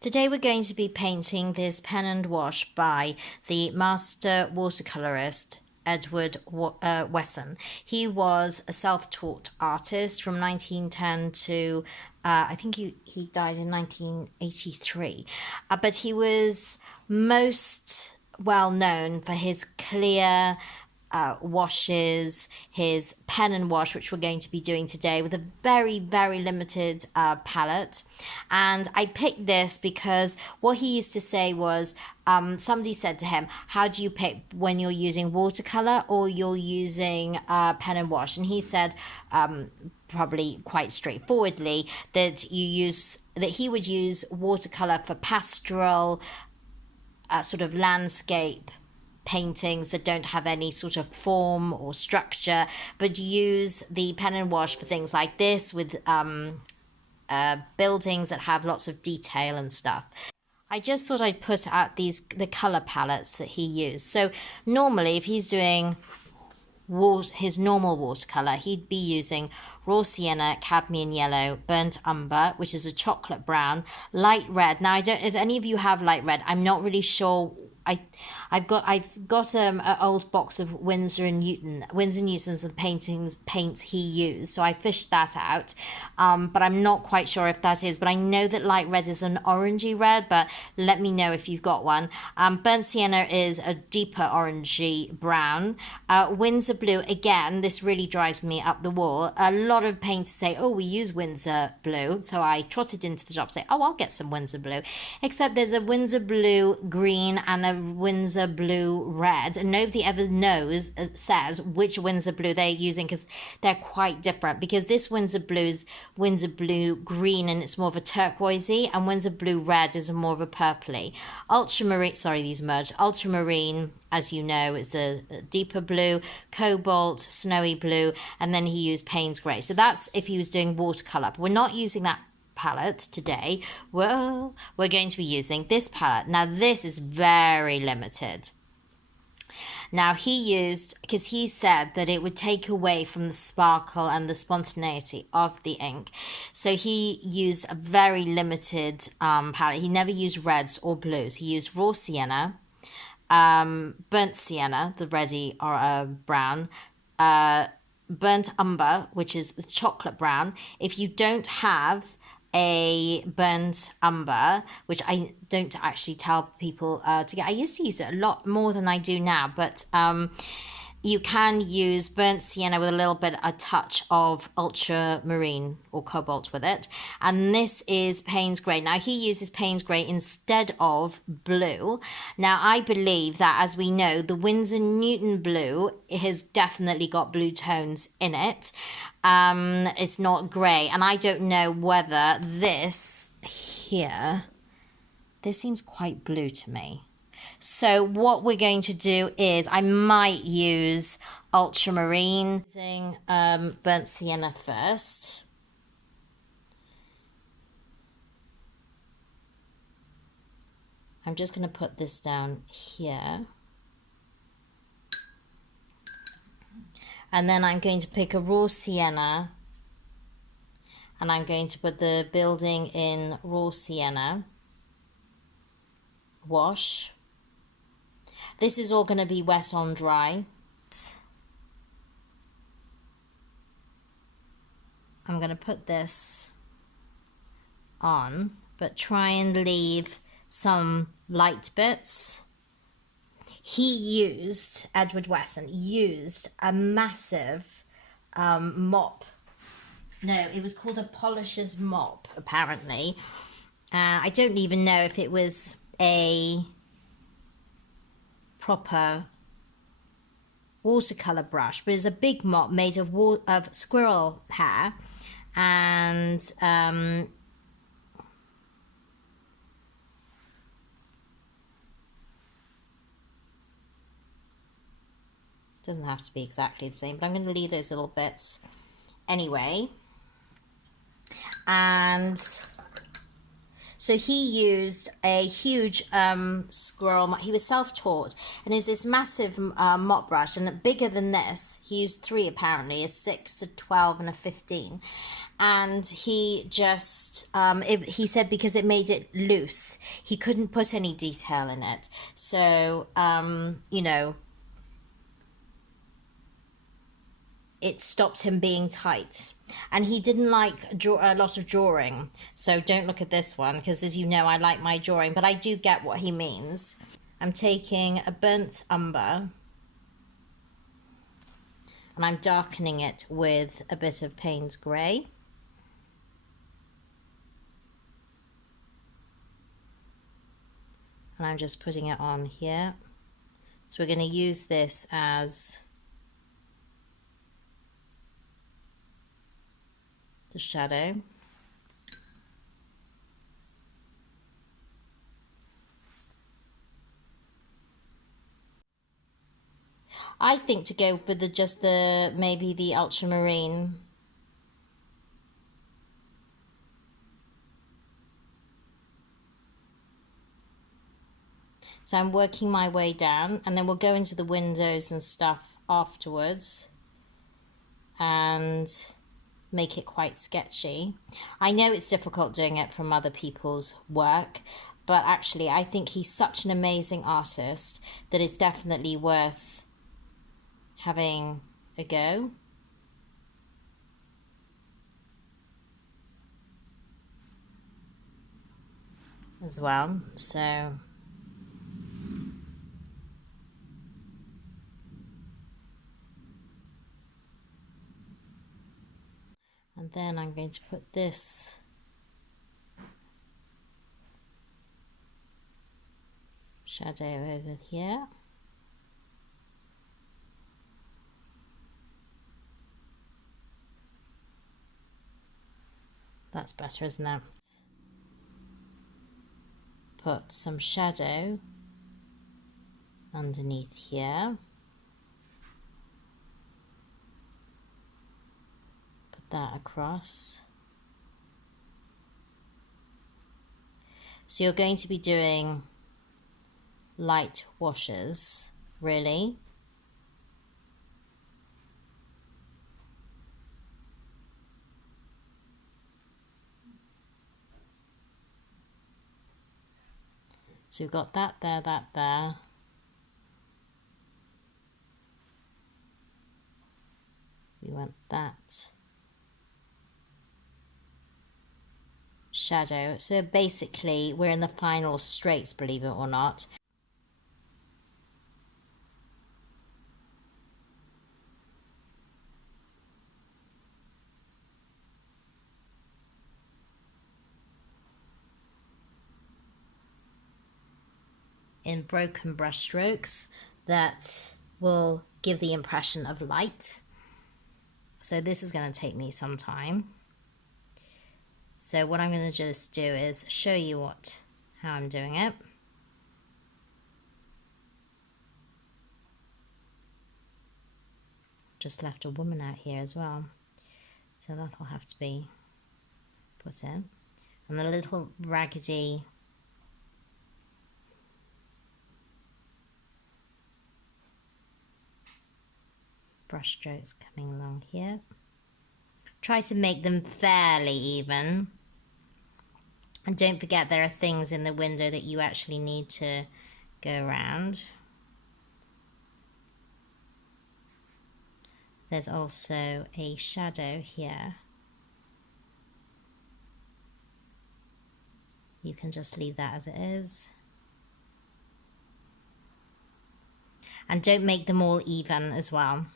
Today we're going to be painting this pen and wash by the master watercolorist Edward Wesson. He was a self-taught artist from 1910 to I think he died in 1983, but he was most well known for his clear washes, his pen and wash, which we're going to be doing today with a very, very limited palette. And I picked this because what he used to say was, somebody said to him, how do you pick when you're using watercolor or you're using pen and wash? And he said, probably quite straightforwardly, that he would use watercolor for pastoral, sort of landscape paintings that don't have any sort of form or structure, but use the pen and wash for things like this with buildings that have lots of detail and stuff. I just thought I'd put out the color palettes that he used. So normally if he's doing his normal watercolor, he'd be using raw sienna, cadmium yellow, burnt umber, which is a chocolate brown, light red. Now, if any of you have light red, I'm not really sure. I've got an old box of Winsor and Newton's and paints he used, so I fished that out, but I'm not quite sure if that is, but I know that light red is an orangey red, but let me know if you've got one. Burnt sienna is a deeper orangey brown. Winsor blue, again, this really drives me up the wall. A lot of painters say, oh, we use Winsor blue, so I trotted into the shop, say, oh, I'll get some Winsor blue, except there's a Winsor blue green and a Winsor blue red, and nobody ever says which Winsor blue they're using, because they're quite different. Because this Winsor blue is Winsor blue green and it's more of a turquoisey, and Winsor blue red is more of a purpley. Ultramarine, sorry, these merged. Ultramarine, as you know, is a deeper blue, cobalt, snowy blue, and then he used Paynes grey. So that's if he was doing watercolor, but we're not using that palette today. Well, we're going to be using this palette. Now this is very limited. Now he used, because he said that it would take away from the sparkle and the spontaneity of the ink, so he used a very limited palette. He never used reds or blues. He used raw sienna, burnt sienna, the reddy or brown, burnt umber, which is the chocolate brown. If you don't have a burnt umber, which I don't actually tell people to get. I used to use it a lot more than I do now, but you can use burnt sienna with a touch of ultramarine or cobalt with it. And this is Paynes grey. Now he uses Paynes grey instead of blue. Now I believe that, as we know, the Winsor Newton blue has definitely got blue tones in it. It's not grey, and I don't know whether this seems quite blue to me. So what we're going to do is I might use ultramarine, using burnt sienna first. I'm just going to put this down here. And then I'm going to pick a raw sienna and I'm going to put the building in raw sienna wash. This is all going to be wet on dry. I'm going to put this on, but try and leave some light bits. Edward Wesson used a massive mop. No, it was called a polisher's mop, apparently. I don't even know if it was a proper watercolor brush, but it's a big mop made of squirrel hair, and doesn't have to be exactly the same, but I'm going to leave those little bits anyway. And So he used a huge squirrel. He was self-taught, and it was this massive mop brush, and bigger than this. He used three apparently, a 6, a 12, and a 15. And he just he said because it made it loose, he couldn't put any detail in it. So you know, it stopped him being tight. And he didn't like a lot of drawing. So don't look at this one, because as you know, I like my drawing, but I do get what he means. I'm taking a burnt umber and I'm darkening it with a bit of Paynes grey. And I'm just putting it on here. So we're going to use this as the shadow. I think to go for maybe the ultramarine. So I'm working my way down, and then we'll go into the windows and stuff afterwards and make it quite sketchy. I know it's difficult doing it from other people's work, but actually I think he's such an amazing artist that it's definitely worth having a go. As well, so and then I'm going to put this shadow over here. That's better, isn't it? Put some shadow underneath here. That across. So you're going to be doing light washes, really. So we've got that there, that there. We want that shadow. So basically we're in the final straights, believe it or not. In broken brush strokes that will give the impression of light. So this is going to take me some time. So what I'm going to just do is show you how I'm doing it. Just left a woman out here as well, so that'll have to be put in. And the little raggedy brush strokes coming along here. Try to make them fairly even. And don't forget there are things in the window that you actually need to go around. There's also a shadow here. You can just leave that as it is. And don't make them all even as well.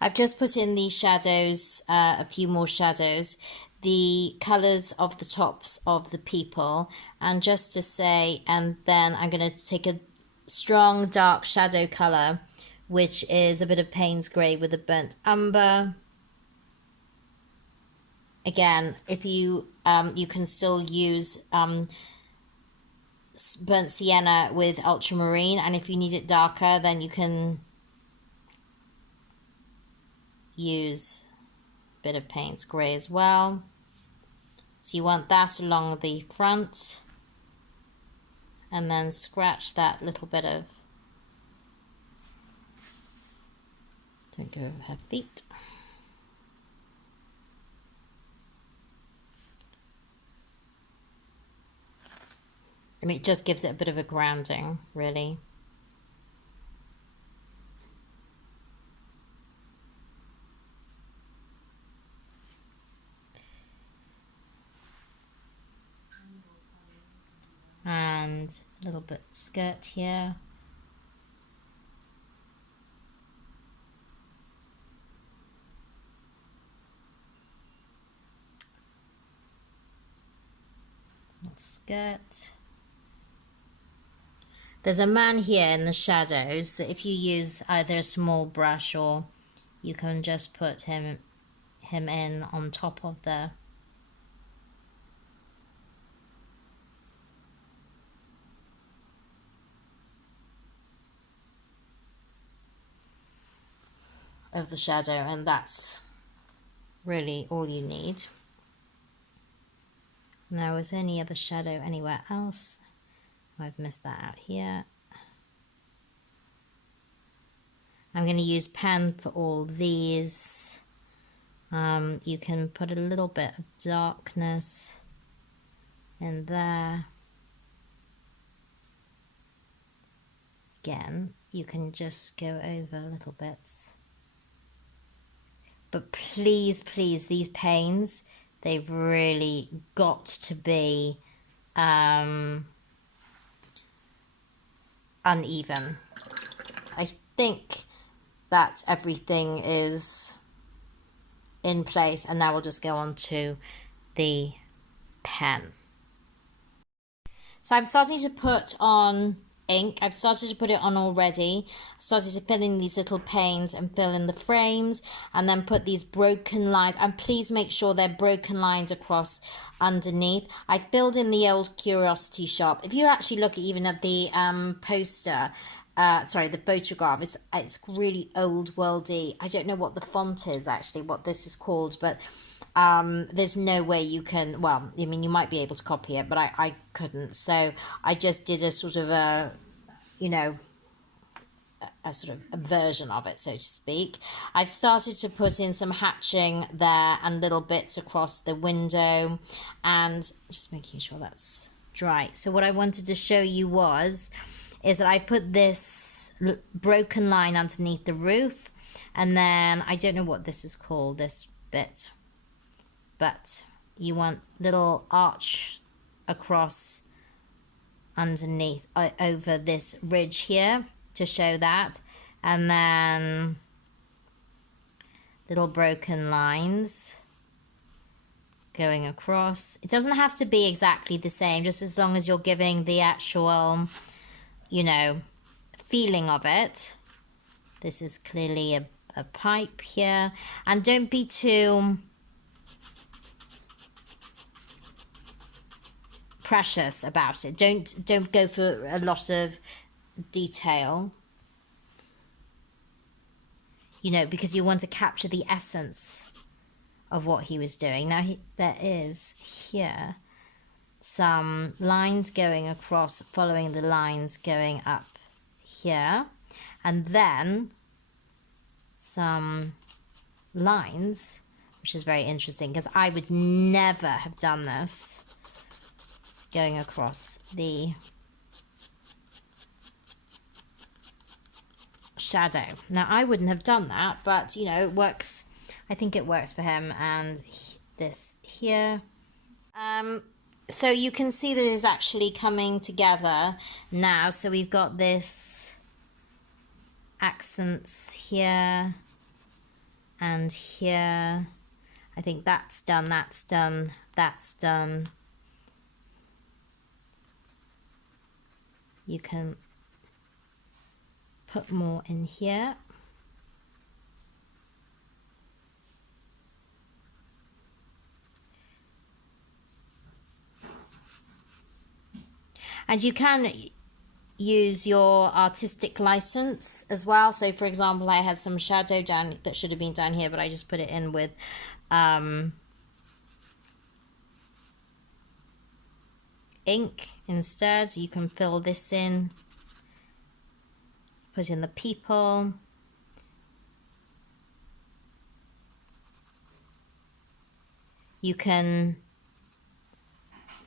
I've just put in these shadows, a few more shadows, the colours of the tops of the people, and just to say, and then I'm going to take a strong dark shadow colour, which is a bit of Paynes grey with a burnt umber. Again, if you you can still use burnt sienna with ultramarine, and if you need it darker, then you can use a bit of Paynes grey as well. So you want that along the front, and then scratch that little bit of, don't go over her feet. I mean, it just gives it a bit of a grounding, really. And a little bit skirt here. Little skirt. There's a man here in the shadows that if you use either a small brush, or you can just put him in on top of the shadow, and that's really all you need. Now, is any other shadow anywhere else? I've missed that out here. I'm going to use pen for all these. You can put a little bit of darkness in there. Again, you can just go over little bits. But please, please, these Paynes, they've really got to be uneven. I think that everything is in place, and now we'll just go on to the pen. So I'm starting to put on ink. I've started to put it on already. I started to fill in these little Paynes and fill in the frames, and then put these broken lines, and please make sure they're broken lines across underneath. I filled in the old Curiosity shop. If you actually look even at the poster, the photograph, it's really old worldy. I don't know what the font is actually, what this is called, but there's no way you can, well, I mean, you might be able to copy it, but I couldn't. So I just did a sort of a sort of a version of it, so to speak. I've started to put in some hatching there and little bits across the window, and just making sure that's dry. So what I wanted to show you is that I put this broken line underneath the roof, and then I don't know what this is called, this bit, but you want little arch across underneath over this ridge here to show that, and then little broken lines going across. It doesn't have to be exactly the same, just as long as you're giving the actual, feeling of it. This is clearly a pipe here, and don't be too precious about it. Don't go for a lot of detail, because you want to capture the essence of what he was doing. Now there is here some lines going across, following the lines going up here, and then some lines, which is very interesting because I would never have done this, going across the shadow. Now I wouldn't have done that, but it works. I think it works for him. And this here, so you can see that it's actually coming together now. So we've got this accents here and here. I think that's done, that's done, that's done. You can put more in here. And you can use your artistic license as well. So for example, I had some shadow down that should have been down here, but I just put it in with ink instead. You can fill this in, put in the people. You can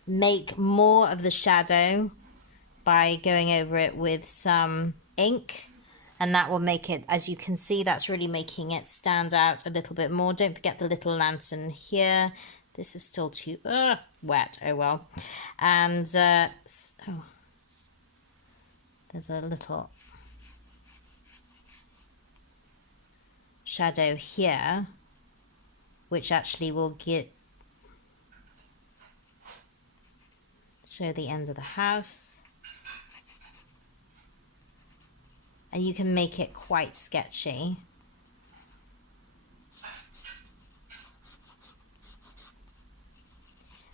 make more of the shadow by going over it with some ink, and that will make it, as you can see, that's really making it stand out a little bit more. Don't forget the little lantern here. This is still too wet, oh well. And there's a little shadow here, which actually will show the end of the house. And you can make it quite sketchy.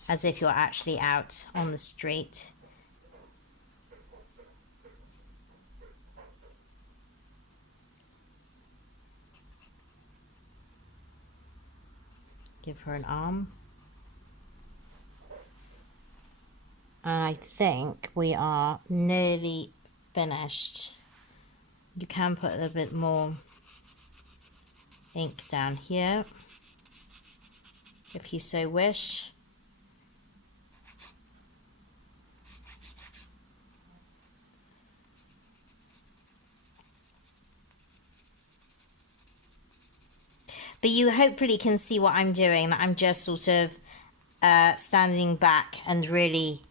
As if you're actually out on the street. Give her an arm. I think we are nearly finished. You can put a little bit more ink down here if you so wish. But you hopefully can see what I'm doing, that I'm just sort of standing back and really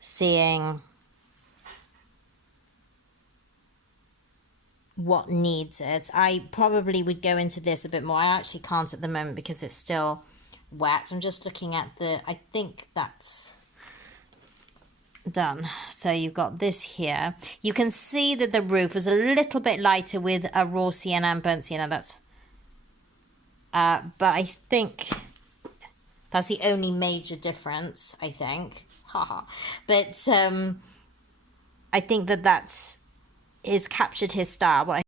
seeing what needs it. I probably would go into this a bit more. I actually can't at the moment because it's still wet. I'm just looking at I think that's done. So you've got this here. You can see that the roof was a little bit lighter with a raw sienna and burnt sienna. That's but I think that's the only major difference, I think. Haha. But I think that is captured his style. But